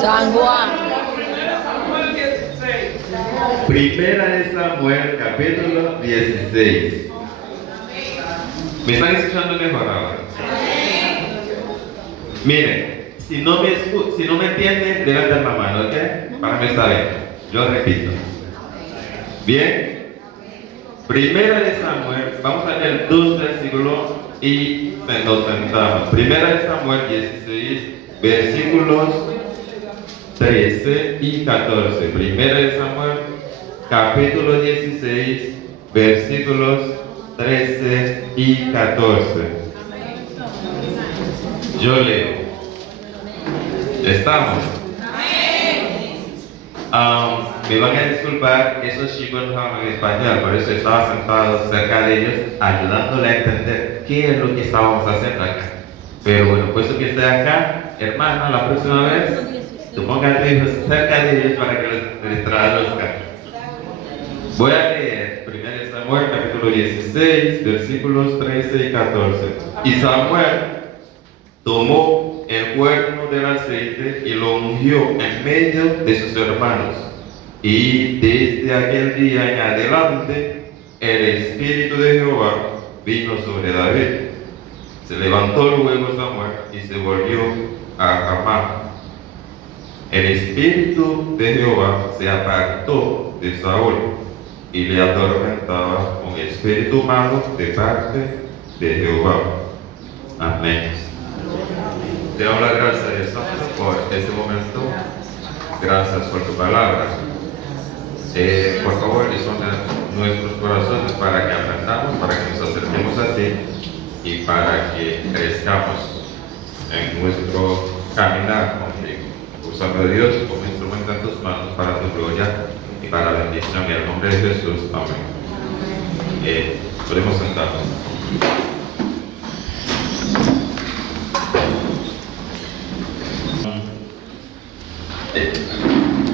San Juan. Primera de Samuel, capítulo 16. ¿Me están escuchando mejor ahora? Miren, si no me entienden, levanten la mano, ¿ok? Para mí está bien. Yo repito. Bien. Primera de Samuel, vamos a leer 2 versículos y nos sentamos. Primera de Samuel 16, versículos 13 y 14. Primera de Samuel, capítulo 16, versículos 13 y 14. Yo leo. ¿Estamos? Me van a disculpar, esos chicos no hablan español, por eso estaba sentado cerca de ellos, ayudándole a entender qué es lo que estábamos haciendo acá. Pero bueno, puesto que estoy acá, hermano, la próxima vez, tú pongas hijos cerca de ellos para que les traduzcan. Voy a leer 1 Samuel, capítulo 16, versículos 13 y 14. Y Samuel tomó el cuerno del aceite y lo ungió en medio de sus hermanos. Y desde aquel día en adelante, el Espíritu de Jehová vino sobre David. Se levantó luego Samuel y se volvió a Ramá. El Espíritu de Jehová se apartó de Saúl y le atormentaba con espíritu malo de parte de Jehová. Amén. Te doy las gracias, Dios Santo, por este momento. Gracias por tu palabra. Por favor, disponga nuestros corazones para que aprendamos, para que nos acerquemos a ti y para que crezcamos en nuestro caminar contigo. Usando a Dios como instrumento en tus manos para tu gloria y para la bendición. En el nombre de Jesús. Amén. Podemos sentarnos.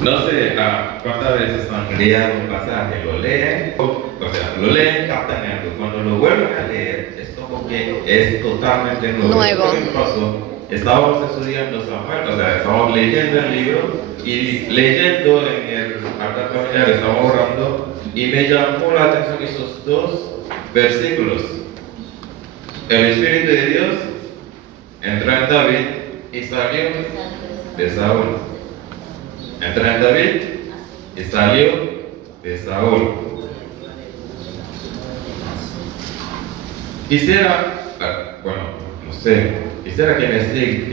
No sé cuántas veces han leído un pasaje, lo leen, lo leen, captan algo. Cuando lo vuelven a leer, es como que es totalmente nuevo. ¿Qué me pasó? Estábamos estudiando Samuel, estábamos leyendo el libro y leyendo en el altar familiar, estábamos orando y me llamó la atención esos 2 versículos. El Espíritu de Dios entró en David y salió de Saúl. Entró en David y salió de Saúl. Quisiera que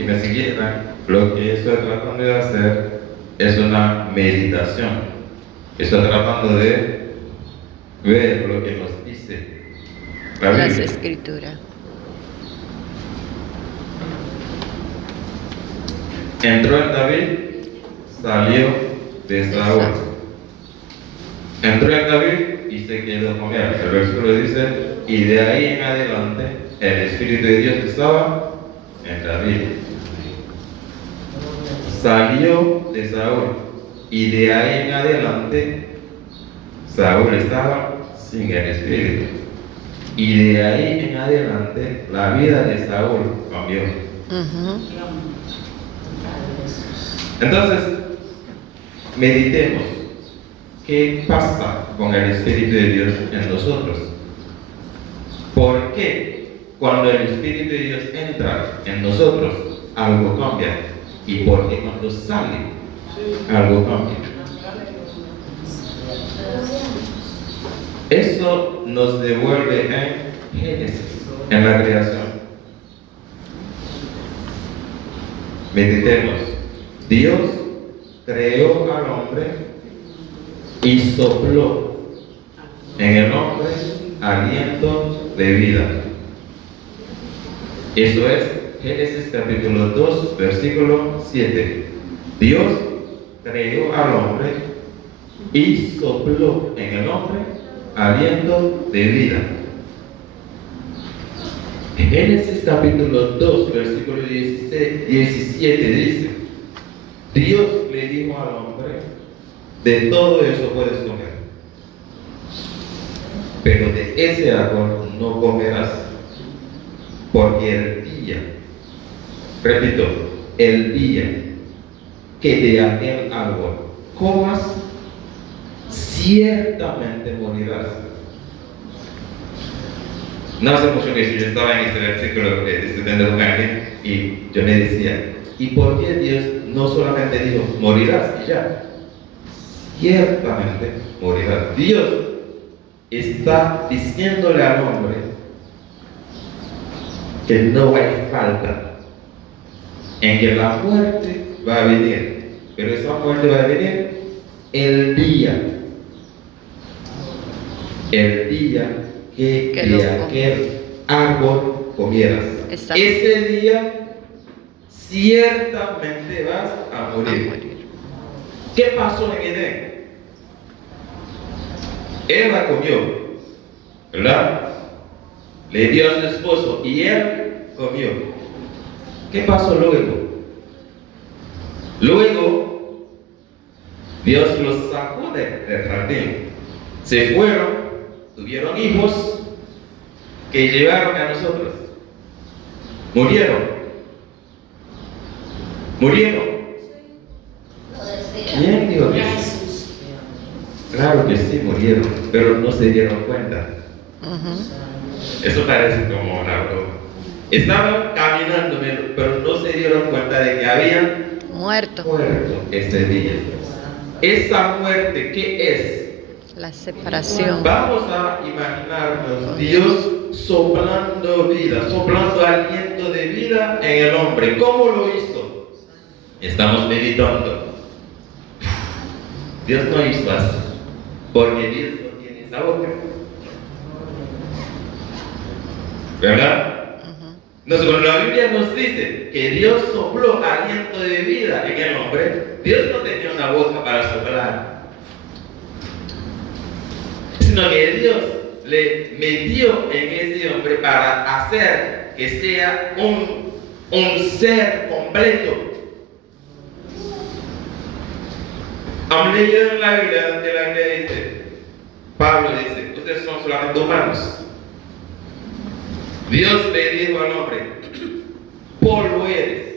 me siguieran. Lo que estoy tratando de hacer es una meditación. Estoy tratando de ver lo que nos dice la Biblia. Las Escrituras. Entró en David, salió de Saúl. Entró en David y se quedó con él. El versículo dice, y de ahí en adelante el Espíritu de Dios estaba en David. Salió de Saúl y de ahí en adelante Saúl estaba sin el Espíritu. Y de ahí en adelante la vida de Saúl cambió. Entonces, meditemos qué pasa con el Espíritu de Dios en nosotros. ¿Por qué cuando el Espíritu de Dios entra en nosotros, algo cambia? ¿Y por qué cuando sale, algo cambia? Eso nos devuelve en Génesis, en la creación. Meditemos. Dios creó al hombre y sopló en el hombre aliento de vida. Eso es Génesis capítulo 2, versículo 7. Dios creó al hombre y sopló en el hombre aliento de vida. En Génesis capítulo 2, versículo 17 dice, Dios le dijo al hombre, de todo eso puedes comer, pero de ese árbol no comerás, porque el día, repito, el día que de aquel árbol comas, ciertamente morirás. No hace mucho que yo estaba en este versículo estudiando con alguien y yo me decía, ¿y por qué Dios no solamente dijo, morirás y ya? Ciertamente morirás. Dios está diciéndole al hombre que no hay falta en que la muerte va a venir, pero esa muerte va a venir el día que Que lo de aquel árbol comieras. Exacto. Ese día ciertamente vas a morir. ¿Qué pasó en Edén? Eva comió, ¿verdad? Le dio a su esposo y él comió. ¿Qué pasó luego? Luego, Dios los sacó del jardín. Se fueron, tuvieron hijos que llevaron a nosotros. Murieron. ¿Quién dijo que sí? Claro que sí, murieron, pero no se dieron cuenta. Eso parece como una broma. Estaban caminando, pero no se dieron cuenta de que habían Muerto. ese día. Esa muerte, ¿qué es? La separación. Vamos a imaginarnos Dios soplando vida, soplando aliento de vida en el hombre. ¿Cómo lo hizo? Estamos meditando. Dios no hizo así, porque Dios no tiene esa boca. ¿Verdad? Entonces, cuando la Biblia nos dice que Dios sopló aliento de vida en el hombre, Dios no tenía una boca para soplar, sino que Dios le metió en ese hombre para hacer que sea un ser completo. Han leído en la Biblia donde la Biblia dice, Pablo dice, ustedes son solamente humanos. Dios le dijo al hombre, polvo eres.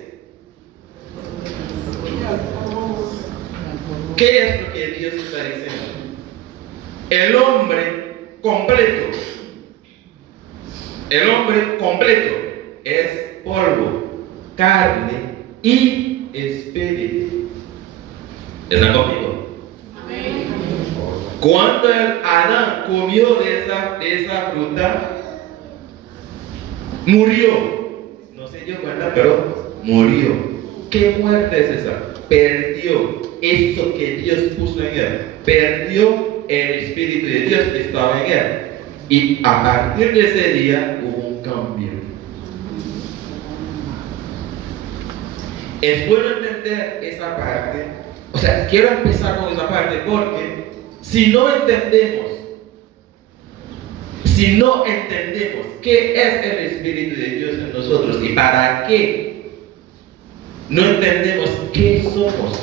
¿Qué es lo que Dios está diciendo? El hombre completo es polvo, carne y espíritu. ¿Están conmigo? Cuando Adán comió de esa fruta, murió. No se dio cuenta, pero murió. ¿Qué muerte es esa? Perdió eso que Dios puso en él. Perdió el Espíritu de Dios que estaba en él. Y a partir de ese día hubo un cambio. Es bueno entender esa parte. O sea, quiero empezar con esa parte porque si no entendemos qué es el Espíritu de Dios en nosotros y para qué, no entendemos qué somos.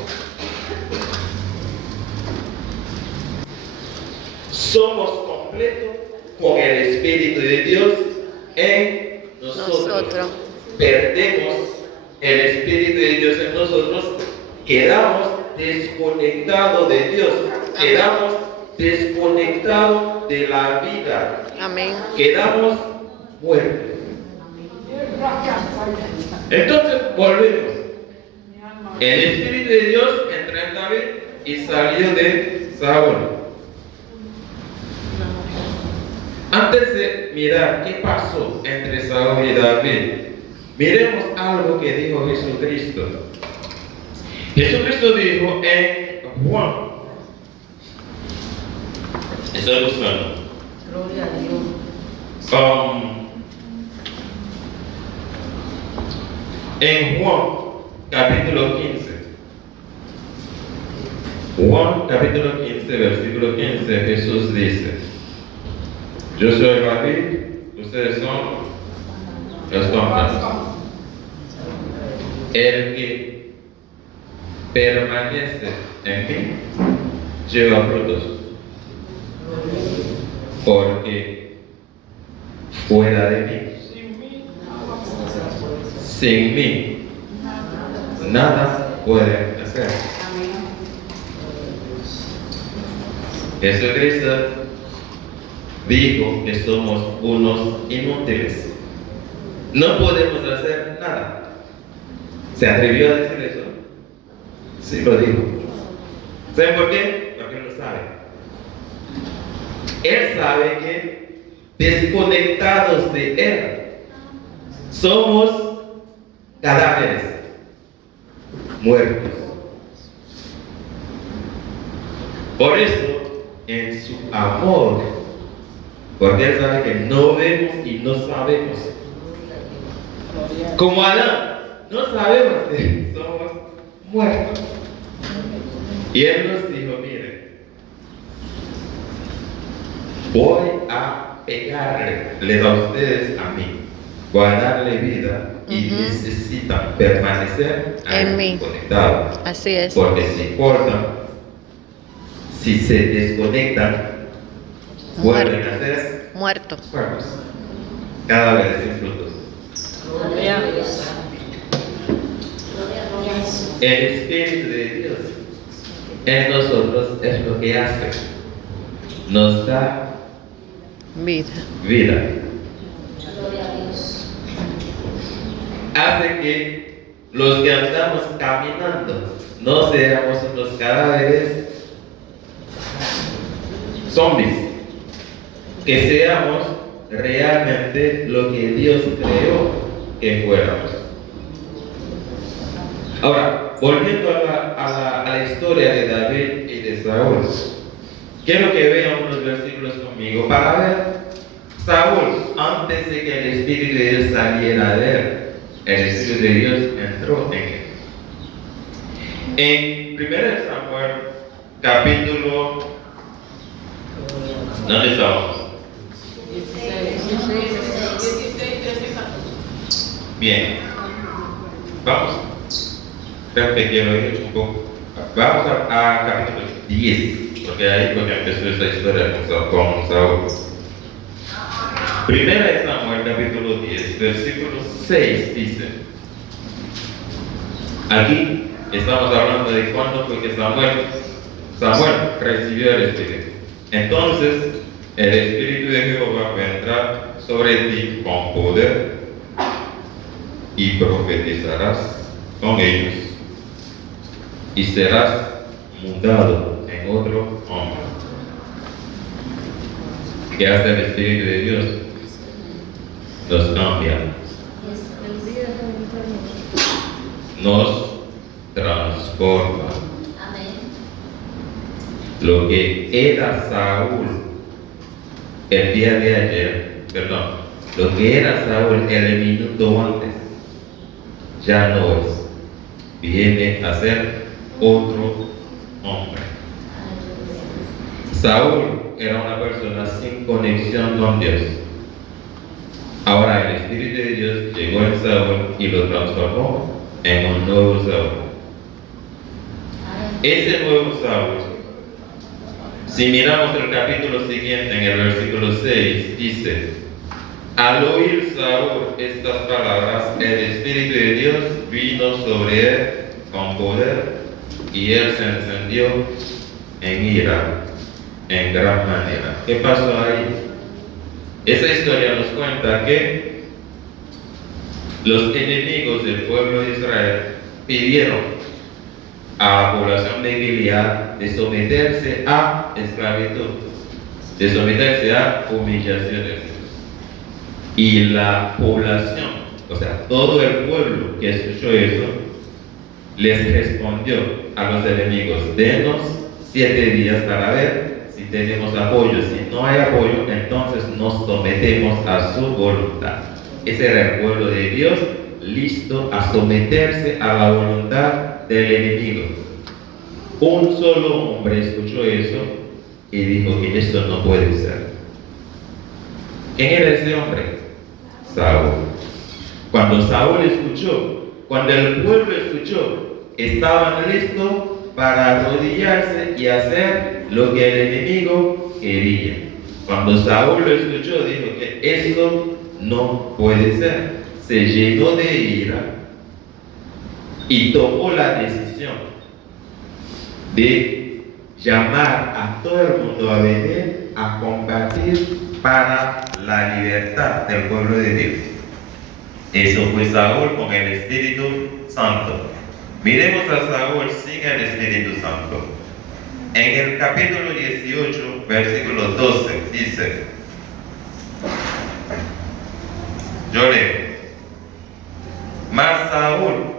Somos completos con el Espíritu de Dios en nosotros. Perdemos el Espíritu de Dios en nosotros, quedamos desconectados de Dios, quedamos desconectados de la vida. Amén. Quedamos muertos. Entonces volvemos. El Espíritu de Dios entró en David y salió de Saúl. Antes de mirar qué pasó entre Saúl y David, miremos algo que dijo Jesucristo. Jesucristo dijo en Juan. Estoy buscando. Gloria a Dios. En Juan capítulo 15. Juan capítulo 15, versículo 15, Jesús dice: yo soy la vid, ustedes son las plantas. El que permanece en mí lleva frutos, porque fuera de mí, sin mí, nada pueden hacer. Jesucristo dijo que somos unos inútiles. No podemos hacer nada. ¿Se atrevió a decir eso? Sí, lo dijo. ¿Saben por qué? Porque lo sabe. Él sabe que desconectados de Él somos cadáveres muertos. Por eso, en su amor, porque Él sabe que no vemos y no sabemos, como Adán, no sabemos que somos muertos. Y Él nos dijo, miren, voy a pegarles a ustedes a mí, voy a darle vida y necesitan permanecer En mí. conectados. Así es. Porque si cortan, si se desconectan, vuelven a ser Muerto. muertos, cadáveres sin frutos. El Espíritu de Dios en nosotros es lo que hace, nos da Vida. vida, hace que los que andamos caminando no seamos unos cadáveres zombies, que seamos realmente lo que Dios creó que fuéramos. Ahora, volviendo a la historia de David y de Saúl, quiero que vean unos versículos conmigo para ver Saúl, antes de que el Espíritu de Dios saliera de él, el Espíritu de Dios entró en él. En 1 Samuel, capítulo, ¿dónde estamos? Bien, vamos. Creo que quiero ir un poco. Vamos a capítulo 10, porque ahí fue que empezó esta historia con Saúl. 1 Samuel, capítulo 10, versículo 6 dice: aquí estamos hablando de cuándo fue que Samuel recibió el Espíritu. Entonces, el Espíritu de Jehová vendrá sobre ti con poder y profetizarás con ellos y serás mudado en otro hombre. ¿Qué hace el Espíritu de Dios? Nos cambia, nos transforma. Lo que era Saúl el día de ayer, lo que era Saúl el minuto antes, ya no es. Viene a ser otro hombre. Saúl era una persona sin conexión con Dios. Ahora el Espíritu de Dios llegó en Saúl y lo transformó en un nuevo Saúl. Ese nuevo Saúl, si miramos el capítulo siguiente, en el versículo 6, dice: al oír Saúl estas palabras, el Espíritu de Dios vino sobre él con poder y él se encendió en ira en gran manera. ¿Qué pasó ahí? Esa historia nos cuenta que los enemigos del pueblo de Israel pidieron a la población de Gilead de someterse a esclavitud, de someterse a humillaciones. Y la población, o sea, todo el pueblo que escuchó eso, les respondió a los enemigos: denos 7 días para ver si tenemos apoyo. Si no hay apoyo, entonces nos sometemos a su voluntad. Ese era el pueblo de Dios, listo a someterse a la voluntad del enemigo. Un solo hombre escuchó eso y dijo que esto no puede ser. ¿Quién era ese hombre? Saúl. Cuando Saúl escuchó, cuando el pueblo escuchó, estaban listos para arrodillarse y hacer lo que el enemigo quería. Cuando Saúl lo escuchó, dijo que esto no puede ser. Se llenó de ira y tomó la decisión de llamar a todo el mundo a venir a combatir para la libertad del pueblo de Dios. Eso fue Saúl con el Espíritu Santo. Miremos a Saúl sin el Espíritu Santo. En el capítulo 18, versículo 12, dice, yo leo, mas Saúl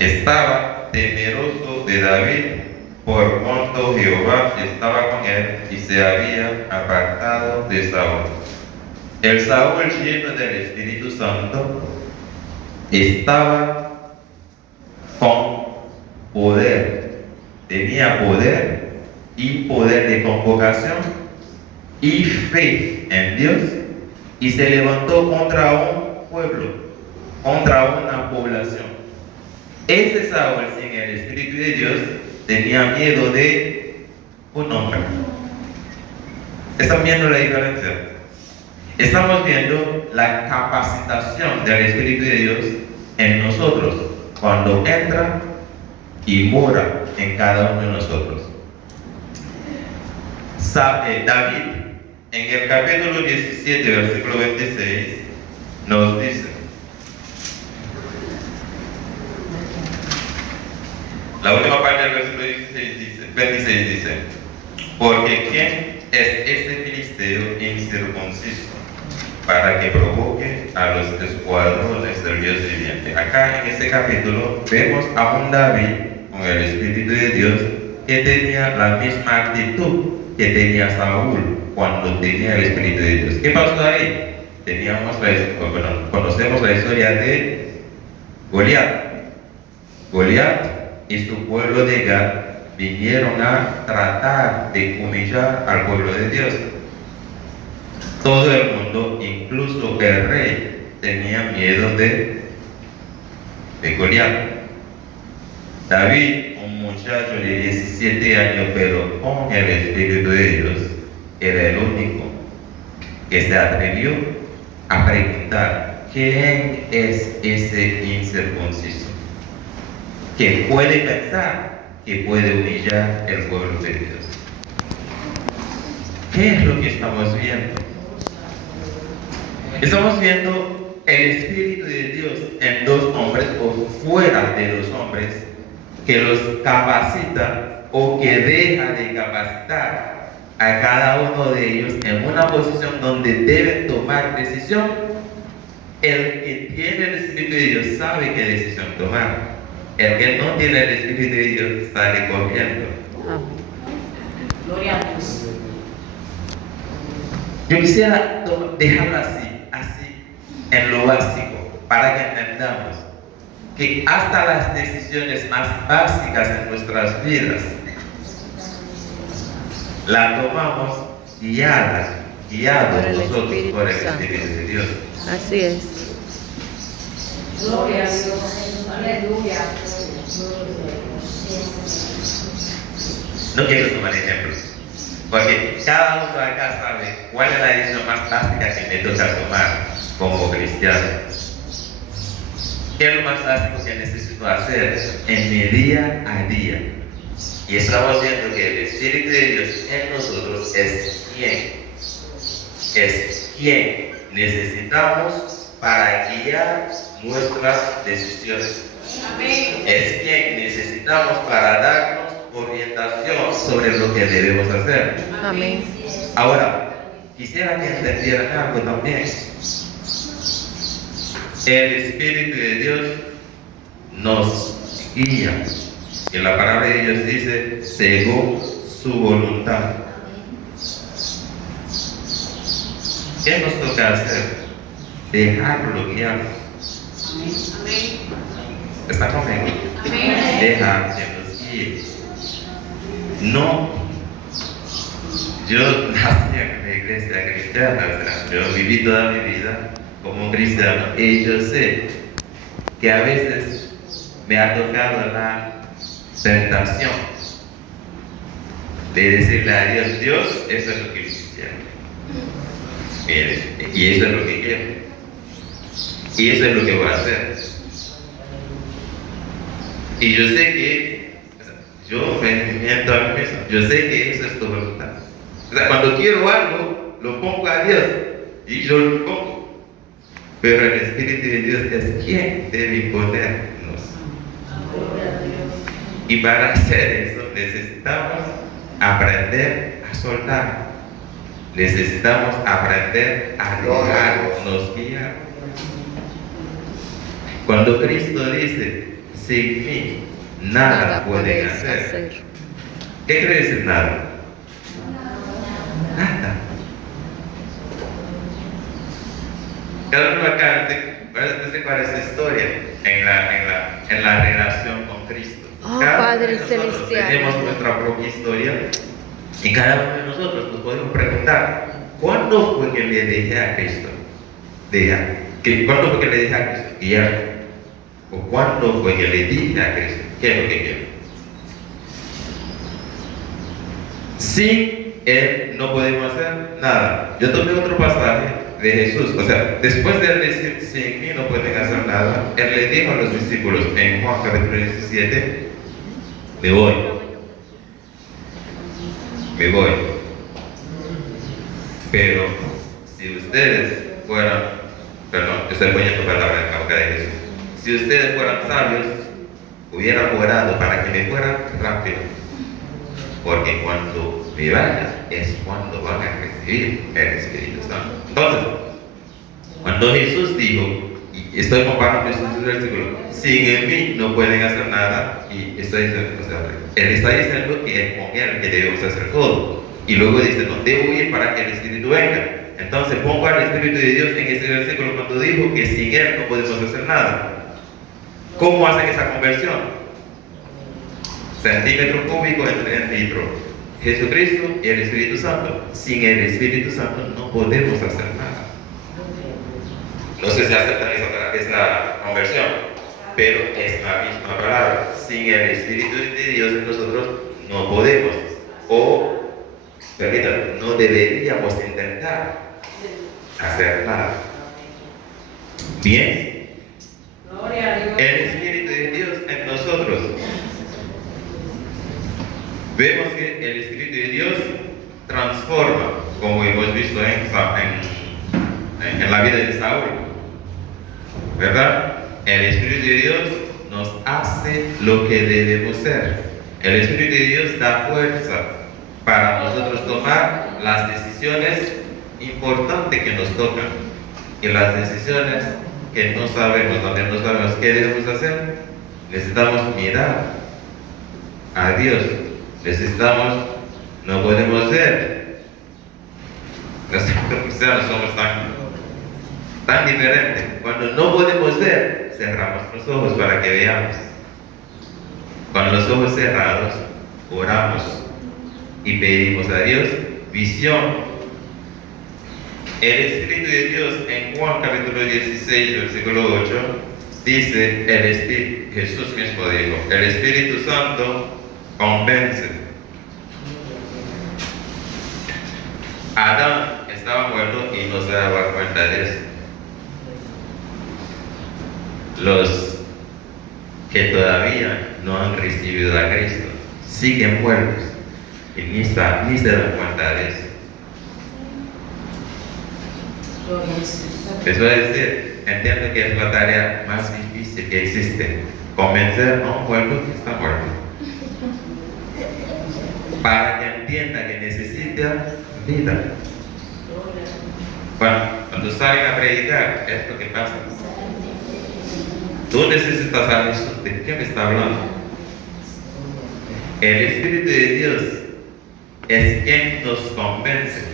estaba temeroso de David por cuanto Jehová estaba con él y se había apartado de Saúl. El Saúl lleno del Espíritu Santo estaba con poder, tenía poder y poder de convocación y fe en Dios, y se levantó contra un pueblo, contra una población. Ese Saúl sin el Espíritu de Dios tenía miedo de un hombre. ¿Están viendo la diferencia? Estamos viendo la capacitación del Espíritu de Dios en nosotros cuando entra y mora en cada uno de nosotros. David, en el capítulo 17, versículo 26, nos dice, la última parte del versículo 26 dice, porque ¿quién es este filisteo incircunciso para que provoque a los escuadrones del Dios viviente? Acá en este capítulo vemos a un David con el Espíritu de Dios que tenía la misma actitud que tenía Saúl cuando tenía el Espíritu de Dios. ¿Qué pasó ahí? Conocemos la historia de Goliat. Goliat y su pueblo de Gad vinieron a tratar de humillar al pueblo de Dios. Todo el mundo, incluso el rey, tenía miedo de Goliat. David, un muchacho de 17 años, pero con el Espíritu de Dios, era el único que se atrevió a preguntar, ¿quién es ese incircunciso que puede pensar que puede humillar el pueblo de Dios? ¿Qué es lo que estamos viendo? Estamos viendo el Espíritu de Dios en dos hombres o fuera de los hombres que los capacita o que deja de capacitar a cada uno de ellos en una posición donde deben tomar decisión. El que tiene el Espíritu de Dios sabe qué decisión tomar. El que no tiene el Espíritu de Dios sale corriendo. Gloria a Dios. Yo quisiera dejarlo así, en lo básico, para que entendamos que hasta las decisiones más básicas en nuestras vidas las tomamos guiados nosotros por el Espíritu de Dios. Así es. Gloria a Dios. Aleluya. No quiero tomar ejemplos, porque cada uno acá sabe cuál es la decisión más básica que me toca tomar como cristiano. ¿Qué es lo más básico que necesito hacer en mi día a día? Y estamos viendo que el Espíritu de Dios en nosotros es quien necesitamos para guiar nuestras decisiones. Amén. Es quien necesitamos para darnos orientación sobre lo que debemos hacer. Amén. Ahora, quisiera que entendieran algo también. El Espíritu de Dios nos guía. Y la palabra de Dios dice, según su voluntad. ¿Qué nos toca hacer? Dejarlo guiar. Amén. ¿Está conmigo? Amén. Deja que nos guíe. No, yo nací en la iglesia cristiana, yo viví toda mi vida como cristiano y yo sé que a veces me ha tocado la tentación de decirle a Dios, Dios, eso es lo que quisiera. Mire, y eso es lo que quiero. Y eso es lo que voy a hacer. Y yo sé que, o sea, yo me miento a mí mismo, yo sé que eso es tu voluntad. O sea, cuando quiero algo, lo pongo a Dios y yo lo pongo. Pero el Espíritu de Dios es quien debe imponernos. Y para hacer eso necesitamos aprender a soltar. Necesitamos aprender a dejarnos guiar. Cuando Cristo dice, sin mí nada pueden puedes hacer. ¿Qué quiere decir nada? Nada. Cada uno acá dice cuál es su historia en la relación con Cristo. Oh, Cada uno Padre de nosotros Celestial. tenemos nuestra propia historia y cada uno de nosotros nos podemos preguntar, ¿cuándo fue que le dejé a Cristo? ¿Cuándo fue que le dejé a Cristo? Guiar. ¿O cuándo fue que le dije a Cristo? ¿Qué es lo que quiero? Sin Él no podemos hacer nada. Yo tomé otro pasaje de Jesús. O sea, después de él decir, sin mí no pueden hacer nada, Él le dijo a los discípulos en Juan capítulo 17, me voy. Me voy. Pero si ustedes fueran, perdón, estoy poniendo palabras en la boca de Jesús. Si ustedes fueran sabios, hubieran orado para que me fuera rápido. Porque cuando me vaya es cuando van a recibir el Espíritu Santo. Entonces, cuando Jesús dijo, y estoy comparando estos versículos, sin mí no pueden hacer nada, y estoy diciendo, o sea, Él está diciendo que es con Él que debemos hacer todo. Y luego dice, no debo ir para que el Espíritu venga. Entonces pongo al Espíritu de Dios en ese versículo cuando dijo que sin Él no podemos hacer nada. ¿Cómo hacen esa conversión? Centímetro cúbico entre litro. Jesucristo y el Espíritu Santo. Sin el Espíritu Santo no podemos hacer nada. No sé si aceptan esa conversión, pero es la misma palabra. Sin el Espíritu de Dios en nosotros no podemos, o permítanme, no deberíamos intentar hacer nada. Bien. El Espíritu de Dios en nosotros. Vemos que el Espíritu de Dios transforma, como hemos visto en la vida de Saúl, ¿verdad? El Espíritu de Dios nos hace lo que debemos ser. El Espíritu de Dios da fuerza para nosotros tomar las decisiones importantes que nos tocan y las decisiones que no sabemos, donde no sabemos qué debemos hacer. Necesitamos mirar a Dios. Necesitamos, no podemos ver. Los cristianos somos tan diferentes. Cuando no podemos ver, cerramos los ojos para que veamos. Con los ojos cerrados, oramos y pedimos a Dios visión. El Espíritu de Dios en Juan capítulo 16, versículo 8, dice, Jesús mismo dijo, el Espíritu Santo convence. Adán estaba muerto y no se daba cuenta de eso. Los que todavía no han recibido a Cristo siguen muertos y ni se dan cuenta de eso. Eso es decir, entiendo que es la tarea más difícil que existe, convencer a un pueblo que está muerto, para que entienda que necesita vida. Cuando salen a predicar, es lo que pasa. Tú necesitas a Jesús. ¿De qué me está hablando? El Espíritu de Dios es quien nos convence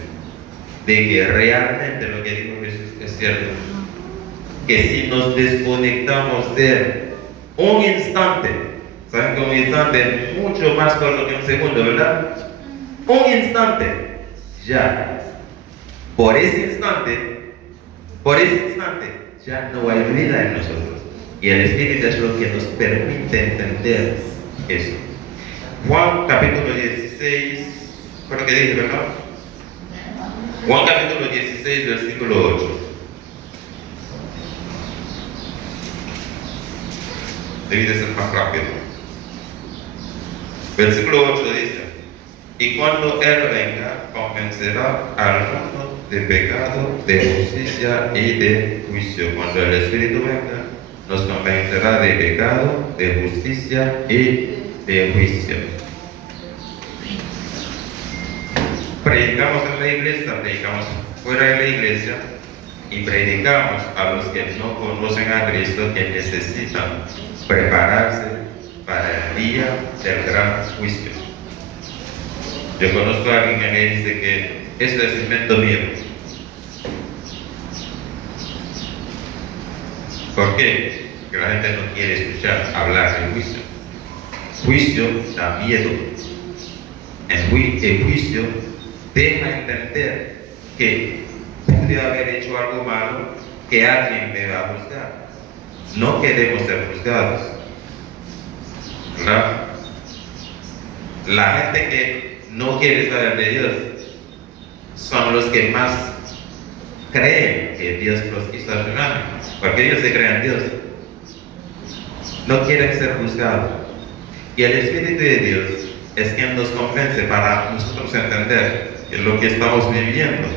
de que realmente lo que dijo Jesús es cierto. Que si nos desconectamos de Él un instante, ¿saben que un instante es mucho más corto que un segundo, verdad? Un instante, ya. Por ese instante, ya no hay vida en nosotros. Y el Espíritu es lo que nos permite entender eso. Juan capítulo 16, fue lo que dije, ¿verdad? Juan capítulo 16, versículo 8. Debí de ser más rápido. Versículo 8 dice, y cuando Él venga, convencerá al mundo de pecado, de justicia y de juicio. Cuando el Espíritu venga, nos convencerá de pecado, de justicia y de juicio. Predicamos en la iglesia, predicamos fuera de la iglesia y predicamos a los que no conocen a Cristo, que necesitan prepararse para el día del gran juicio. Yo conozco a alguien que me dice que esto es invento mío. ¿Por qué? Porque la gente no quiere escuchar hablar del juicio. Juicio da miedo. El juicio deja entender que pude haber hecho algo malo, que alguien me va a juzgar. No queremos ser juzgados, ¿verdad? La gente que no quiere saber de Dios son los que más creen que Dios los hizo al final, porque ellos se creen en Dios. No quieren ser juzgados. Y el Espíritu de Dios es quien nos convence para nosotros entender que lo que estamos viviendo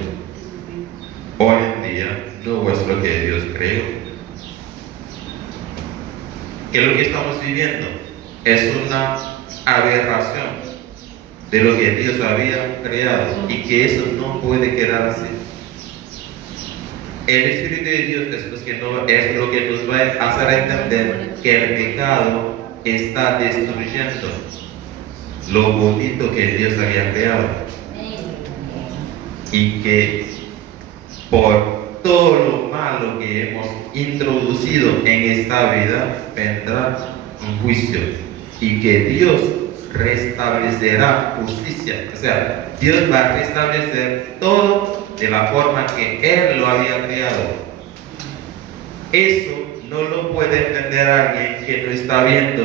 hoy en día no es lo que Dios creó. Que lo que estamos viviendo es una aberración de lo que Dios había creado y que eso no puede quedar así. El Espíritu de Dios es lo que nos va a hacer entender que el pecado está destruyendo lo bonito que Dios había creado y que por todo lo malo que hemos introducido en esta vida vendrá un juicio y que Dios restablecerá justicia. O sea, Dios va a restablecer todo de la forma que Él lo había creado. Eso no lo puede entender alguien que no está viendo.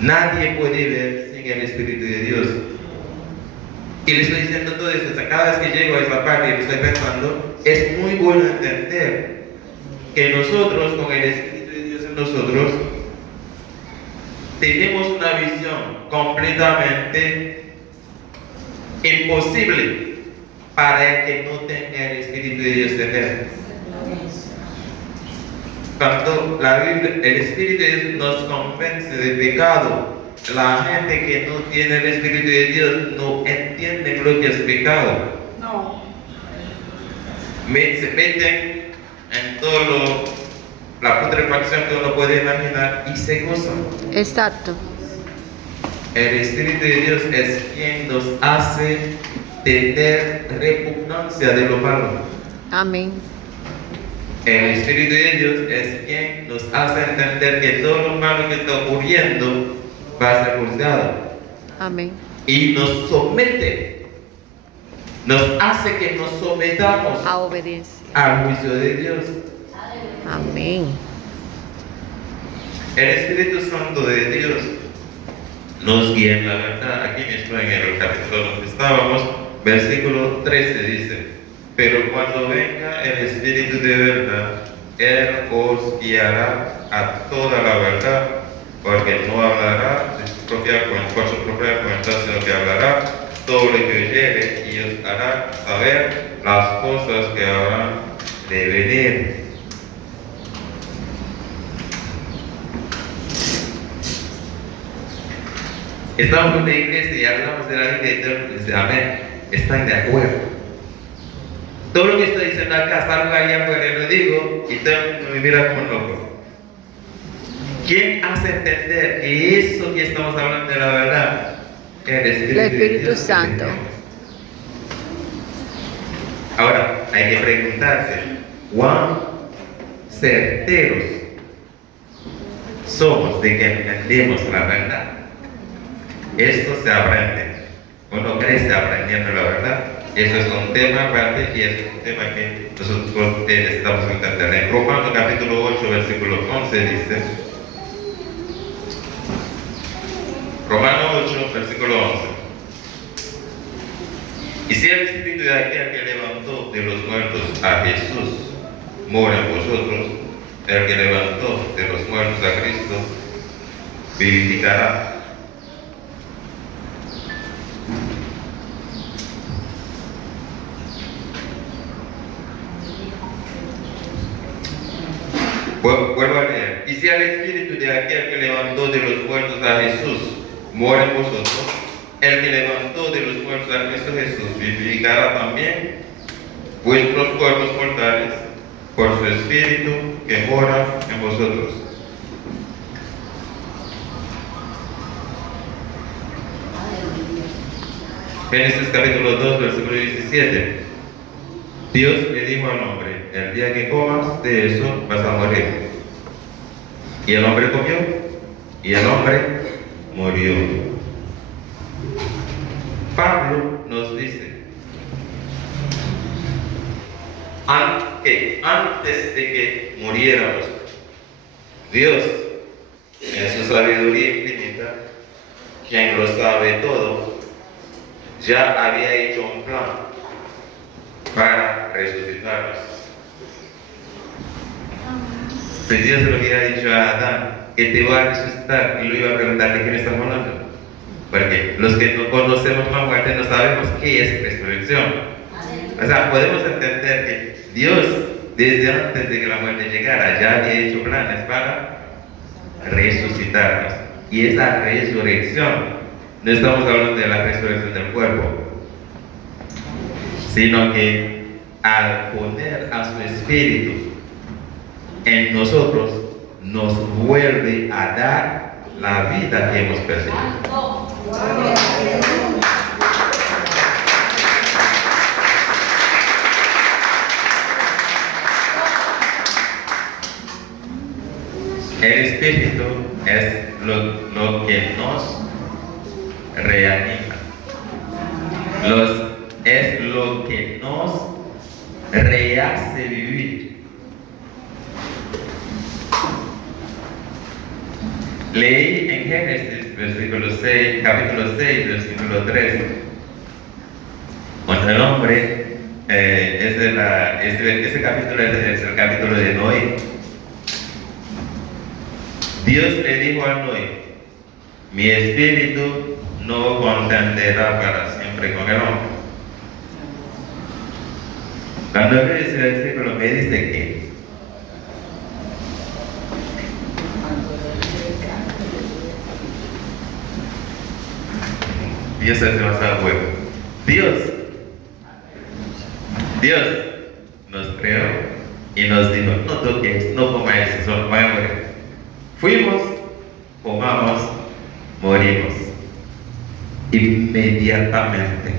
Nadie puede ver sin el Espíritu de Dios. Y le estoy diciendo todo esto, o sea, cada vez que llego a esa parte y lo estoy pensando, es muy bueno entender que nosotros, con el Espíritu de Dios en nosotros, tenemos una visión completamente imposible para el que no tenga el Espíritu de Dios en él. Cuando la Biblia, el Espíritu de Dios nos convence de pecado, la gente que no tiene el Espíritu de Dios no entiende lo que es pecado. No. Se meten en todo la putrefacción que uno puede imaginar y se gozan. Exacto. El Espíritu de Dios es quien nos hace tener repugnancia de lo malo. Amén. El Espíritu de Dios es quien nos hace entender que todo lo malo que está ocurriendo va a ser juzgado. Amén. Y nos somete, nos hace que nos sometamos A obediencia. al juicio de Dios. Amén. El Espíritu Santo de Dios nos guía en la verdad. Aquí mismo en el capítulo donde estábamos, versículo 13 dice: pero cuando venga el Espíritu de verdad, Él os guiará a toda la verdad, porque no hablará de por su propia cuenta, sino que hablará todo lo que oyere y os hará saber las cosas que habrán de venir. Estamos en una iglesia y hablamos de la vida y todos dicen amén, están de acuerdo. Todo lo que estoy diciendo acá salga allá afuera y lo digo y todo el mundo me mira como loco. ¿Quién hace entender que eso que estamos hablando de la verdad? El Espíritu Santo. Ahora, hay que preguntarse, ¿cuán certeros somos de que entendemos la verdad? Esto se aprende. Uno crece aprendiendo la verdad. Eso es un tema aparte y es un tema que nosotros necesitamos entender. En Romanos capítulo 8, versículo 11 dice, Romanos 8, versículo 11. Y si el Espíritu de aquel que levantó de los muertos a Jesús mora en vosotros, el que levantó de los muertos a Cristo vivificará si el espíritu de aquel que levantó de los muertos a Jesús mora en vosotros, el que levantó de los muertos a Cristo Jesús vivificará también vuestros cuerpos mortales por su espíritu que mora en vosotros. Génesis capítulo 2, versículo 17. Dios le dijo al hombre: el día que comas de eso vas a morir. Y el hombre comió, y el hombre murió. Pablo nos dice que antes de que muriéramos, Dios, en su sabiduría infinita, quien lo sabe todo, ya había hecho un plan para resucitarnos. Si Dios le hubiera dicho a Adán que te va a resucitar, y lo iba a preguntar: ¿de qué me estás hablando? Porque los que no conocemos la muerte no sabemos qué es resurrección. O sea, podemos entender que Dios, desde antes de que la muerte llegara, ya había hecho planes para resucitarnos. Y esa resurrección, no estamos hablando de la resurrección del cuerpo, sino que al poner a su espíritu en nosotros, nos vuelve a dar la vida que hemos perdido. El espíritu es lo que nos reanima. Es lo que nos rehace vivir. Leí en Génesis, capítulo 6, versículo 3, cuando el hombre, ese capítulo es el capítulo de Noé. Dios le dijo a Noé: mi espíritu no contenderá para siempre con el hombre. Cuando leo ese versículo me dice que Dios es demasiado bueno. Dios nos creó y nos dijo: no toques, no comáis eso, vaya a morir. Fuimos, comamos, morimos. Inmediatamente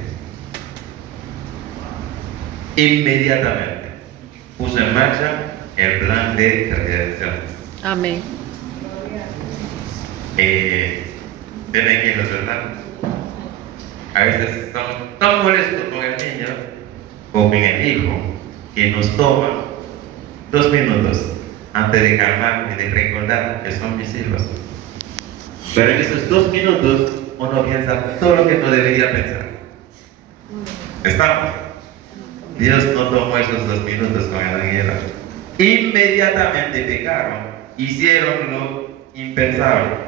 puso en marcha el plan de redención. Amén. Tienen hijos, ¿verdad? A veces estamos tan molestos con el niño o con el hijo que nos toma 2 minutos antes de calmar y de recordar que son mis hijos. Pero en esos 2 minutos uno piensa todo lo que no debería pensar. ¿Estamos? Dios no tomó esos 2 minutos con el ángel. Inmediatamente pecaron, hicieron lo impensable.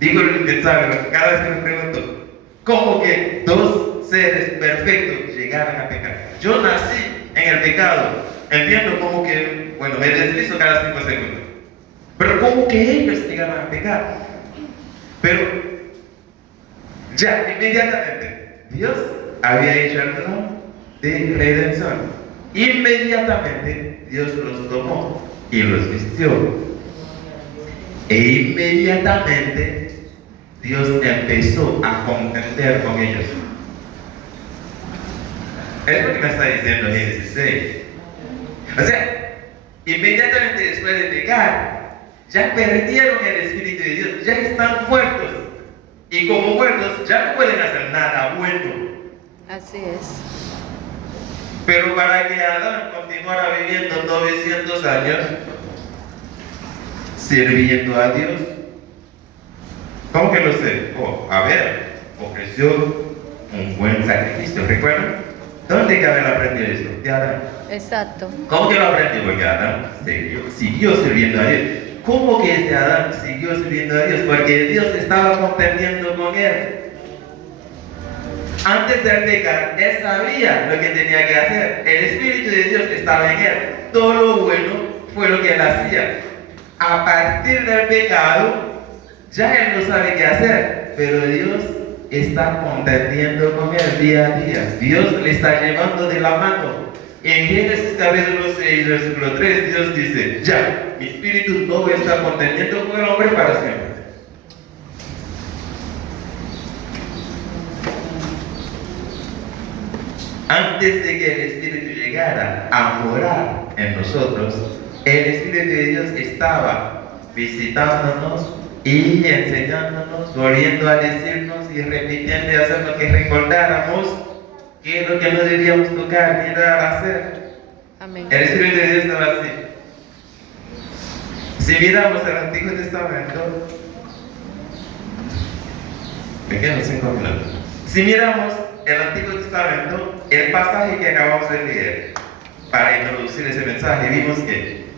Digo lo impensable porque cada vez que me pregunto: ¿cómo que 2 seres perfectos llegaron a pecar? Yo nací en el pecado. Entiendo como que, bueno, me deslizo cada 5 segundos. Pero ¿cómo que ellos llegaron a pecar? Pero ya, inmediatamente, Dios había hecho el plan de redención. Inmediatamente Dios los tomó y los vistió. E inmediatamente Dios empezó a contender con ellos. Es lo que me está diciendo Génesis 6. O sea, inmediatamente después de pecar, ya perdieron el Espíritu de Dios, ya están muertos. Y como muertos ya no pueden hacer nada bueno. Así es. Pero para que Adán continuara viviendo 900 años sirviendo a Dios, ¿cómo que lo sé? Ofreció un buen sacrificio, ¿recuerdan? ¿Dónde que Adán aprendió eso? De Adán. Exacto. ¿Cómo que lo aprendió? Porque Adán siguió sirviendo a Dios. ¿Cómo que ese Adán siguió sirviendo a Dios? Porque Dios estaba contendiendo con él. Antes de pecar, él sabía lo que tenía que hacer. El Espíritu de Dios estaba en él. Todo lo bueno fue lo que él hacía. a partir del pecado, ya él no sabe qué hacer, pero Dios está contendiendo con él día a día. Dios le está llevando de la mano. En Génesis capítulo 6, versículo 3, Dios dice, ya, mi espíritu no está contendiendo con el hombre para siempre. Antes de que el Espíritu llegara a morar en nosotros, el Espíritu de Dios estaba visitándonos y enseñándonos, volviendo a decirnos y repitiendo y haciendo que recordáramos qué es lo que no debíamos tocar ni dar a hacer. Amén. El Espíritu de Dios estaba así. Si miramos el Antiguo Testamento, me quedan 5 minutos. Si miramos el Antiguo Testamento, el pasaje que acabamos de leer, para introducir ese mensaje, vimos que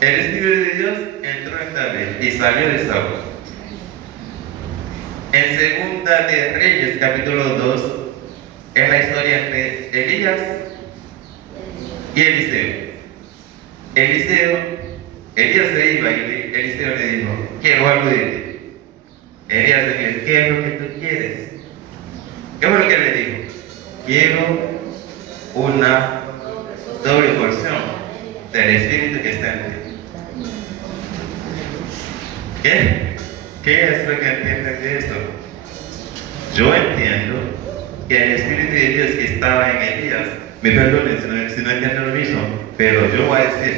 el Espíritu de Dios entró en David y salió de Saúl. En Segunda de Reyes, capítulo 2, es la historia entre Elías y Eliseo. Elías se iba y Eliseo le dijo, quiero algo de ti. Elías le dijo, ¿qué es lo que tú quieres? ¿Qué fue lo que le dijo? Quiero una doble porción del Espíritu que está en ti. ¿Qué es lo que entienden de esto? Yo entiendo que el Espíritu de Dios que estaba en Elías, me perdonen si no entienden lo mismo, pero yo voy a decir,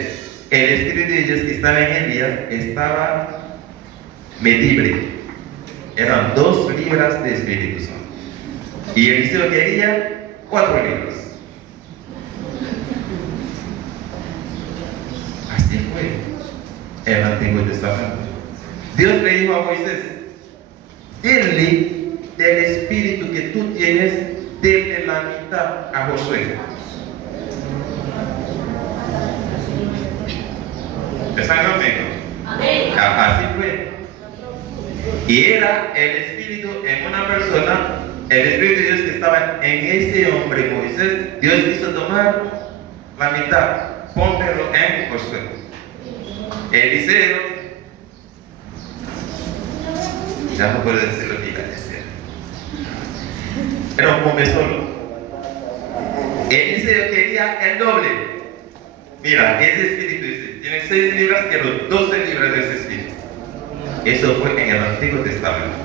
el Espíritu de Dios que estaba en Elías estaba medible. Eran 2 libras de Espíritu Santo. Y Eliseo quería 4 libras. Así fue el Antiguo Testamento. Dios le dijo a Moisés, denle del espíritu que tú tienes, denle la mitad a Josué. ¿Están conmigo? Amén. Así fue. Y era el espíritu en una persona, el espíritu de Dios que estaba en ese hombre Moisés. Dios quiso tomar la mitad, póntelo en Josué. Eliseo, ya no puedo decir lo que iba a decir, era un hombre solo. Eliseo quería el doble. Mira, ese espíritu dice, tiene 6 libras, quiero 12 libras de ese espíritu. Eso fue en el Antiguo Testamento.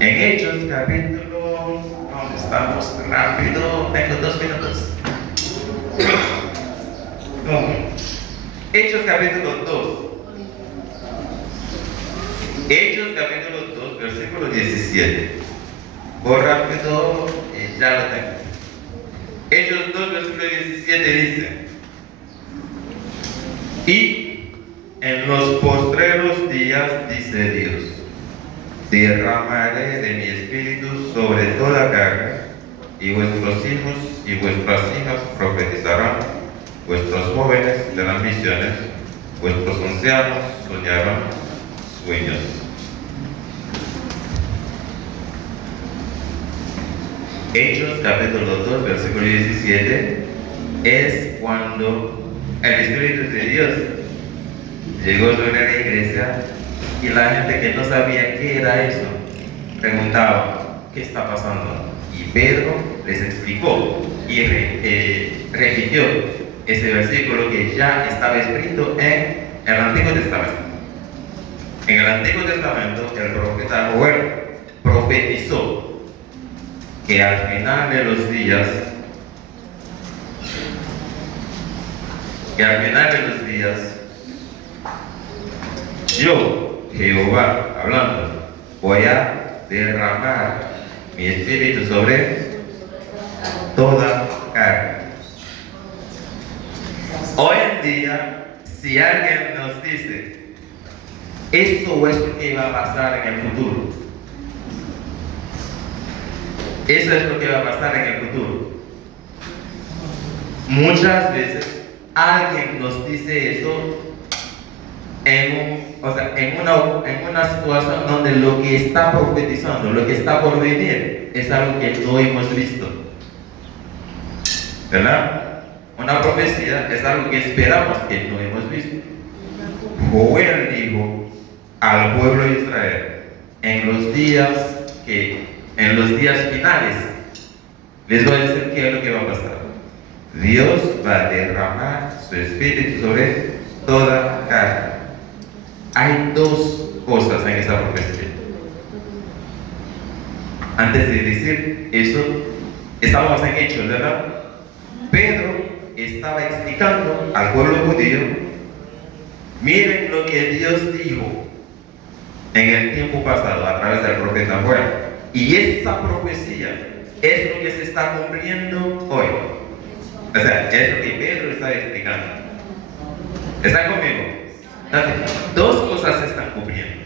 En Hechos capítulo, ¿dónde estamos? Rápido, tengo 2 minutos. Hechos capítulo 2. Hechos capítulo 2, versículo 17. Voy rápido, ya lo tengo. Hechos 2, versículo 17 dice, y en los postreros días, dice Dios, derramaré de mi espíritu sobre toda carne, y vuestros hijos y vuestras hijas profetizarán, vuestros jóvenes darán visiones, vuestros ancianos soñarán sueños. Hechos capítulo 2, versículo 17, es cuando el Espíritu de Dios llegó sobre la iglesia y la gente que no sabía qué era eso, preguntaba, ¿qué está pasando? Y Pedro les explicó y repitió ese versículo que ya estaba escrito en el Antiguo Testamento. En el Antiguo Testamento, el profeta Joel profetizó que al final de los días, yo, Jehová, hablando, voy a derramar mi espíritu sobre toda carne. Hoy en día, si alguien nos dice, eso es lo que va a pasar en el futuro, eso es lo que va a pasar en el futuro. Muchas veces alguien nos dice eso en una situación donde lo que está profetizando, lo que está por venir, es algo que no hemos visto. ¿Verdad? Una profecía es algo que esperamos que no hemos visto. Joel dijo al pueblo de Israel, en los días finales, les voy a decir qué es lo que va a pasar. Dios va a derramar su espíritu sobre toda carne. Hay dos cosas en esa profecía. Antes de decir eso, estábamos en Hechos, ¿verdad? Pedro estaba explicando al pueblo judío, miren lo que Dios dijo en el tiempo pasado a través del profeta Joel. Y esa profecía es lo que se está cumpliendo hoy. O sea, es lo que Pedro está explicando. ¿Están conmigo? Entonces, dos cosas se están cumpliendo.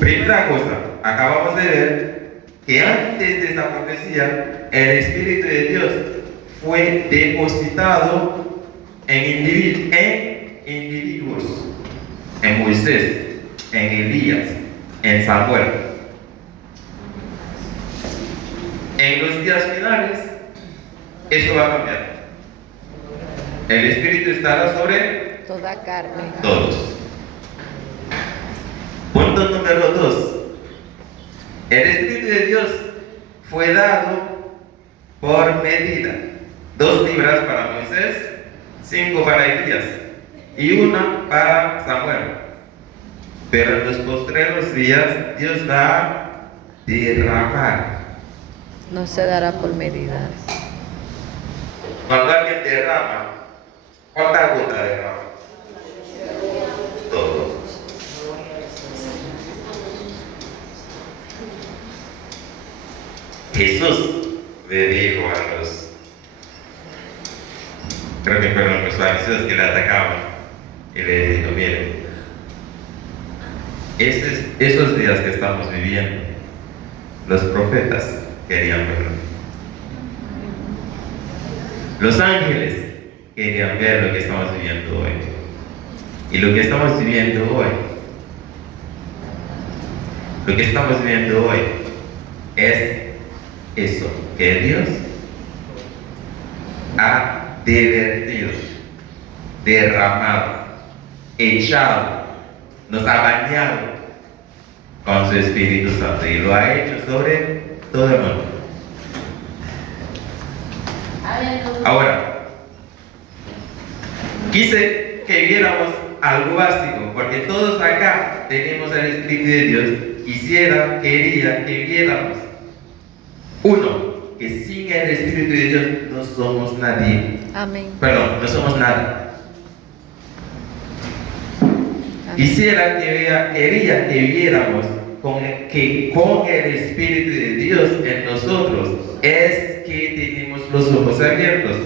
Primera cosa, acabamos de ver que antes de esa profecía, el Espíritu de Dios fue depositado en individuos, en Moisés, en Elías, en Samuel. En los días finales, eso va a cambiar. El Espíritu estará sobre Toda carne. todos. Punto número 2. El Espíritu de Dios fue dado por medida. 2 libras para Moisés, 5 para Elías y 1 para Samuel. Pero en los postreros días Dios va a derramar. No se dará por medida. Cuando alguien derrama, ¿cuánta gota derrama? Todo. Jesús le dijo a los, creo que fueron los fariseos que le atacaban, y le dijo, miren, esos días que estamos viviendo, los profetas querían verlo. Los ángeles querían ver lo que estamos viviendo hoy. Y lo que estamos viviendo hoy, es eso, que Dios ha divertido, derramado, echado, nos ha bañado con su Espíritu Santo y lo ha hecho sobre todo el mundo. Ahora, quise que viéramos algo básico, porque todos acá tenemos el Espíritu de Dios. Quería que viéramos. Uno, que sin el Espíritu de Dios no somos nadie. Amén. Perdón, no somos nada. Quería que viéramos que con el Espíritu de Dios en nosotros es que tenemos los ojos abiertos.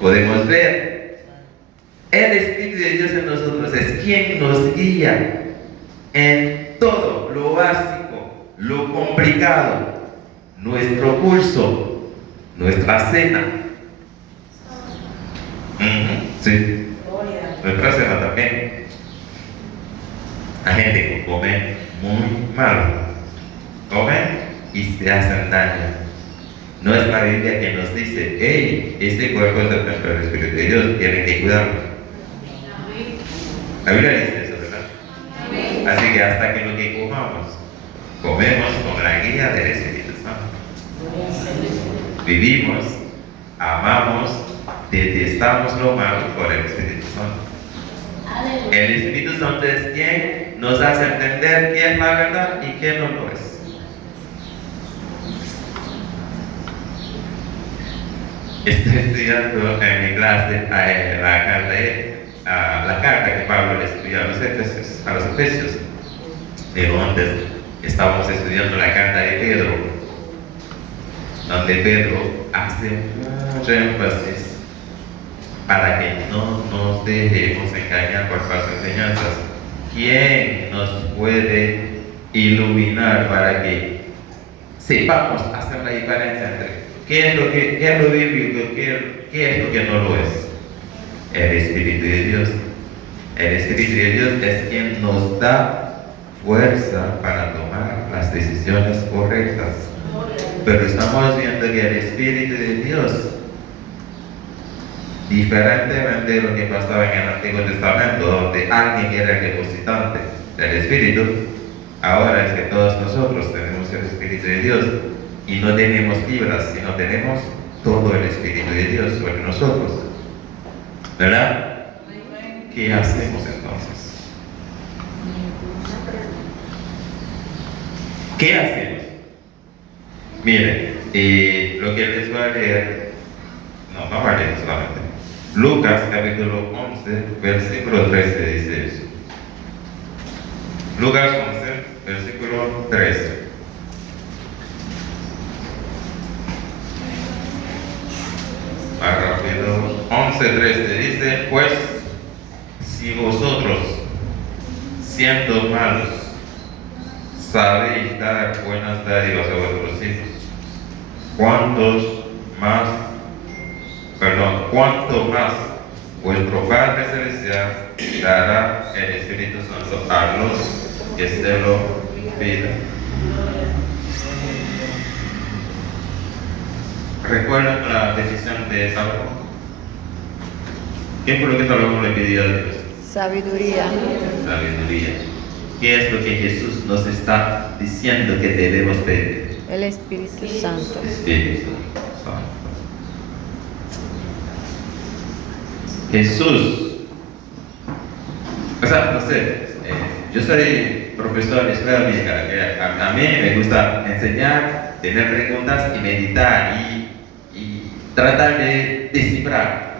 Podemos ver. El Espíritu de Dios en nosotros es quien nos guía en todo lo básico, lo complicado, nuestro curso, nuestra cena. Sí, nuestra cena también. Hay gente que come muy mal, comen y se hacen daño. No es la Biblia que nos dice, hey, este cuerpo es el templo del Espíritu de Dios, tienen que cuidarlo. La Biblia dice eso, ¿verdad? Así que hasta que lo que comemos con la guía del Espíritu Santo. Vivimos, amamos, detestamos lo malo por el Espíritu Santo. El Espíritu Santo es quien nos hace entender qué es la verdad y qué no lo es. Estoy estudiando en mi clase la carta que Pablo le escribió a los Efesios, de donde estamos estudiando la carta de Pedro, donde Pedro hace mucho énfasis para que no nos dejemos engañar por falsas enseñanzas. ¿Quién nos puede iluminar para que sepamos hacer la diferencia entre qué es lo bíblico, qué es lo que no lo es? El Espíritu de Dios. El Espíritu de Dios es quien nos da fuerza para tomar las decisiones correctas. Pero estamos viendo que el Espíritu de Dios Diferentemente de lo que pasaba en el Antiguo Testamento, donde alguien era el depositante del Espíritu, ahora es que todos nosotros tenemos el Espíritu de Dios y no tenemos libras, sino tenemos todo el Espíritu de Dios sobre nosotros. ¿Verdad? ¿Qué hacemos entonces? ¿Qué hacemos? Miren, lo que les voy a leer, no va a leer solamente. Lucas capítulo 11, versículo 13 dice eso. Lucas 11, versículo 13. Más rápido. 11:13 dice, pues si vosotros, siendo malos, sabéis dar buenas dádivas a vuestros hijos, cuánto más vuestro Padre Celestial dará el Espíritu Santo a los que se lo pidan. ¿Recuerdan la decisión de Salomón? ¿Qué fue lo que Salomón le pidió a Dios? Sabiduría. Sabiduría. ¿Qué es lo que Jesús nos está diciendo que debemos pedir? El Espíritu Santo. Espíritu Santo. Jesús, o sea, no sé, yo soy profesor de escuela bíblica, que a mí me gusta enseñar, tener preguntas y meditar y tratar de descifrar.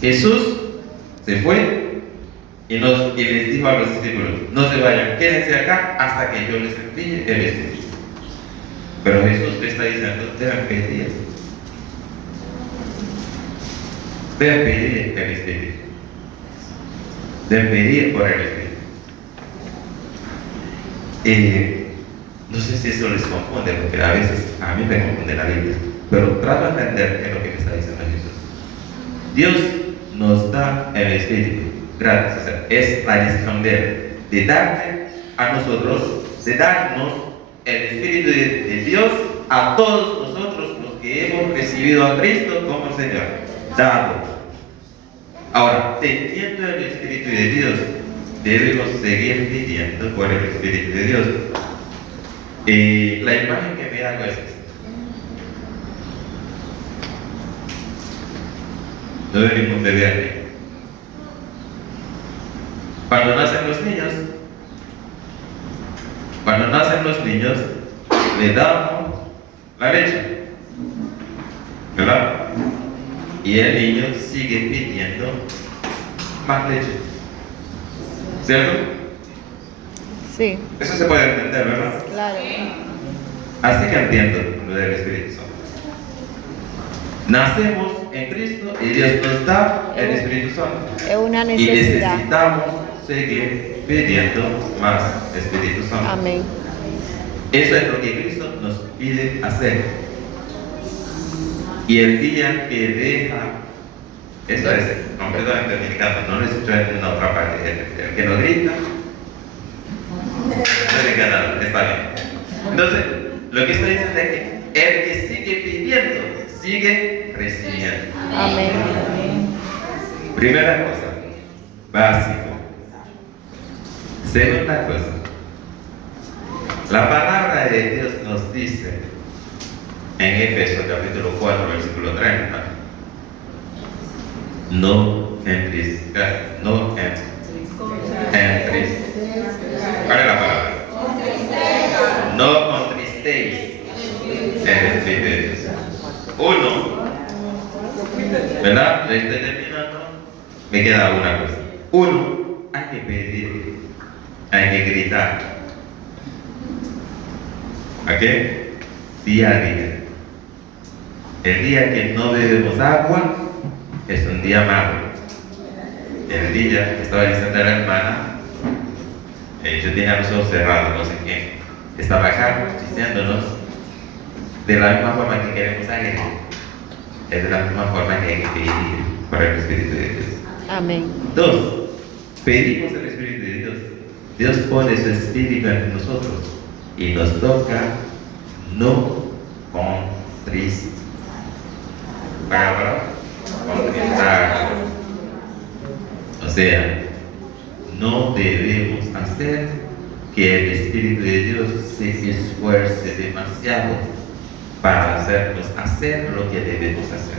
Jesús se fue y les dijo a los discípulos, no se vayan, quédense acá hasta que yo les envíe el Espíritu. Pero Jesús le está diciendo, deben pedir. Deben pedir el Espíritu. Deben pedir por el Espíritu. No sé si eso les confunde, porque a veces a mí me confunde la Biblia, pero trato de entender qué es lo que me está diciendo Jesús. Dios nos da el Espíritu gratis, o sea, es la decisión de Él, de darte a nosotros, de darnos el Espíritu de Dios a todos nosotros los que hemos recibido a Cristo como Señor, dado. Ahora, teniendo el Espíritu de Dios, debemos seguir pidiendo por el Espíritu de Dios. La imagen que me hago es esta. No veo ningún bebé aquí. Cuando nacen los niños, le damos la leche, ¿verdad? Y el niño sigue pidiendo más leche, ¿cierto? Sí, Eso se puede entender, ¿verdad? claro. Así que entiendo lo del Espíritu Santo. Nacemos en Cristo y Dios nos da el Espíritu Santo. Es una Y necesidad. necesitamos seguir pidiendo más Espíritu Santo. Amén. Eso es lo que Cristo nos pide hacer. Y el día que deja, eso es completamente dominicano, no lo escucho en otra parte. El que no grita, no diga nada, está bien. Entonces, lo que estoy diciendo es que el que sigue pidiendo, sigue recibiendo. Amén. Primera cosa, básico. Segunda cosa, la palabra de Dios nos dice en Efesios capítulo 4, versículo 30, no entristezcáis. ¿Cuál es la palabra? No contristéis el Espíritu de Dios. Uno, ¿verdad? Lo estoy terminando. Me queda una cosa. Uno, hay que pedir, hay que gritar. ¿Ok? Día a día. El día que no bebemos agua es un día malo. El día que estaba diciendo la hermana, yo tenía los ojos cerrados, no sé qué. Estaba acá diciéndonos de la misma forma que queremos aire, es de la misma forma que hay que pedir por el Espíritu de Dios. Amén. Dos, pedimos el Espíritu de Dios. Dios pone su Espíritu en nosotros y nos toca no contristar. aumentar. O sea, no debemos hacer que el Espíritu de Dios se esfuerce demasiado para hacernos hacer lo que debemos hacer.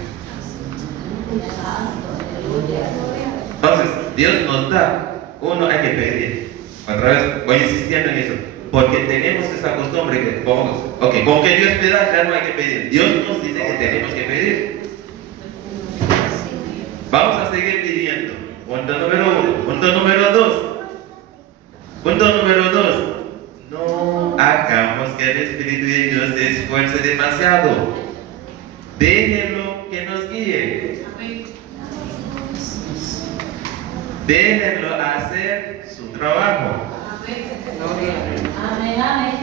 Entonces, Dios nos da, uno hay que pedir. Otra vez, voy insistiendo en eso, porque tenemos esa costumbre que, con que Dios te da, ya no hay que pedir. Dios nos dice que tenemos que pedir. Vamos a seguir pidiendo. Punto número 1. Punto número 2. Punto número 2. No hagamos que el Espíritu de Dios se esfuerce demasiado. Déjenlo que nos guíe. Déjenlo hacer su trabajo. Amén, amén.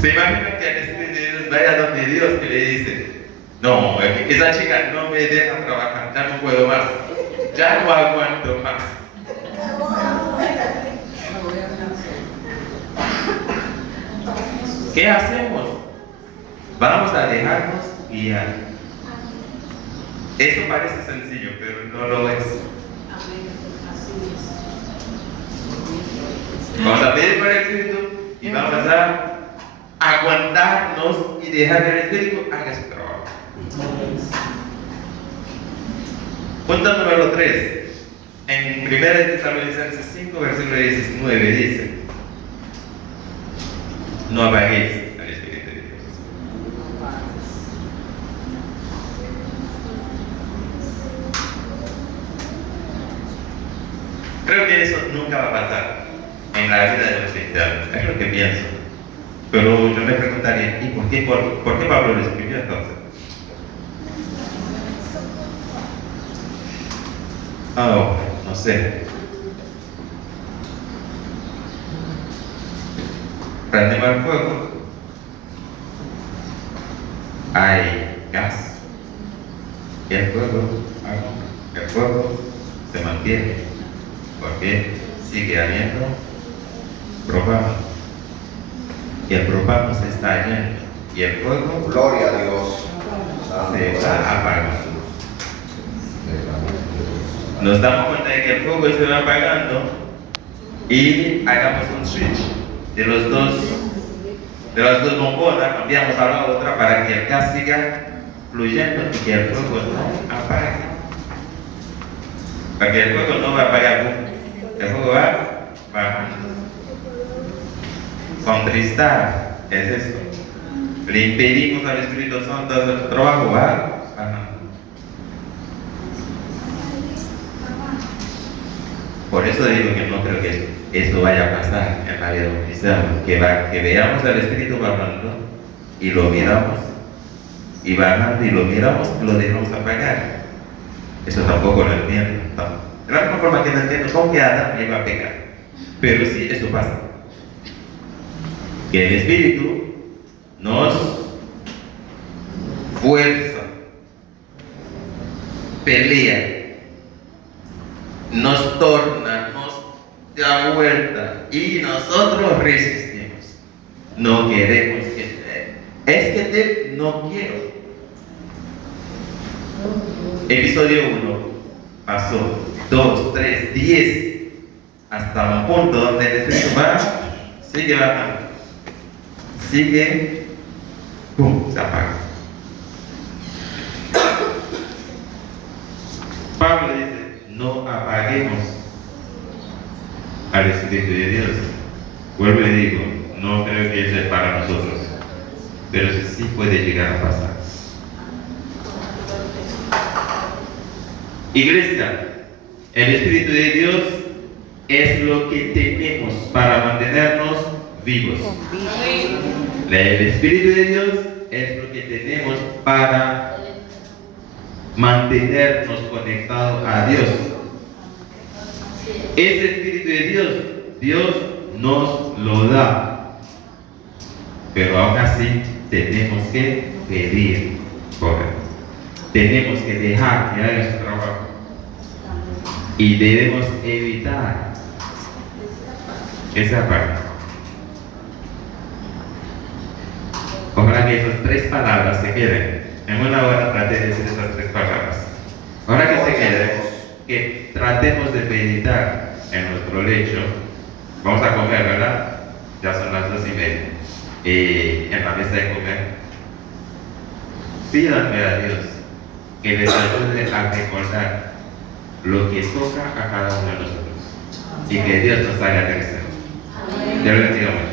Se imagina que el Espíritu de Dios vaya donde Dios y le dice: no, esa chica no me deja trabajar, ya no puedo más, ya no aguanto más. ¿Qué hacemos? Vamos a dejarnos guiar. Eso parece sencillo, pero no lo es. Vamos a pedir por el Espíritu y vamos a aguantarnos y dejar que el Espíritu haga su trabajo. Punto número 3. En 1 Tesalonicenses 5, versículo 19 dice: no apaguéis al Espíritu de Dios. Creo que eso nunca va a pasar en la vida de los cristianos, es lo que pienso. Pero yo me preguntaría: ¿y por qué Pablo lo escribió entonces? No sé. Prendemos el fuego, hay gas, y el fuego se mantiene, porque sigue habiendo propano, y el propano se está yendo, y el fuego, Gloria a Dios. se va apagando. Nos damos cuenta de que el fuego se va apagando y hagamos un switch de las dos bombonas, cambiamos a la otra para que el gas siga fluyendo y que el fuego no apague. Para que el fuego no va a apagar, el fuego va bajando. Contristar es esto. Le impedimos al Espíritu Santo hacer su trabajo, va bajando. Por eso digo que no creo que esto vaya a pasar en la vida de un cristiano, que veamos al Espíritu bajando y lo miramos, y bajando y lo miramos y lo dejamos apagar. Eso tampoco lo entiendo. No. De la misma forma que no entiendo cómo que Adán iba a pecar. Pero sí, eso pasa. Que el Espíritu nos fuerza, pelea, nos torna, nos da vuelta y nosotros resistimos. No queremos que no quiero. Episodio 1 pasó, 2, 3, 10, hasta un punto donde el Espíritu sigue bajando, sigue, ¡pum!, se apaga. Pablo dice: no apaguemos al Espíritu de Dios. Vuelvo y le digo, no creo que eso es para nosotros, pero sí puede llegar a pasar. Iglesia, el Espíritu de Dios es lo que tenemos para mantenernos vivos. El Espíritu de Dios es lo que tenemos para mantenernos conectados a Dios. Ese Espíritu de Dios, Dios nos lo da, pero aún así tenemos que pedir por él. Tenemos que dejar que haga su trabajo y debemos evitar esa parte. Ojalá que esas 3 palabras se queden. En una hora trate de decir esas 3 palabras. Ahora que se queden, que tratemos de meditar en nuestro lecho. Vamos a comer, ¿verdad? Ya son las 2:30. Y en la mesa de comer, pídanme a Dios que les ayude a recordar lo que toca a cada uno de nosotros y que Dios nos haga crecer. Dios les bendiga mucho.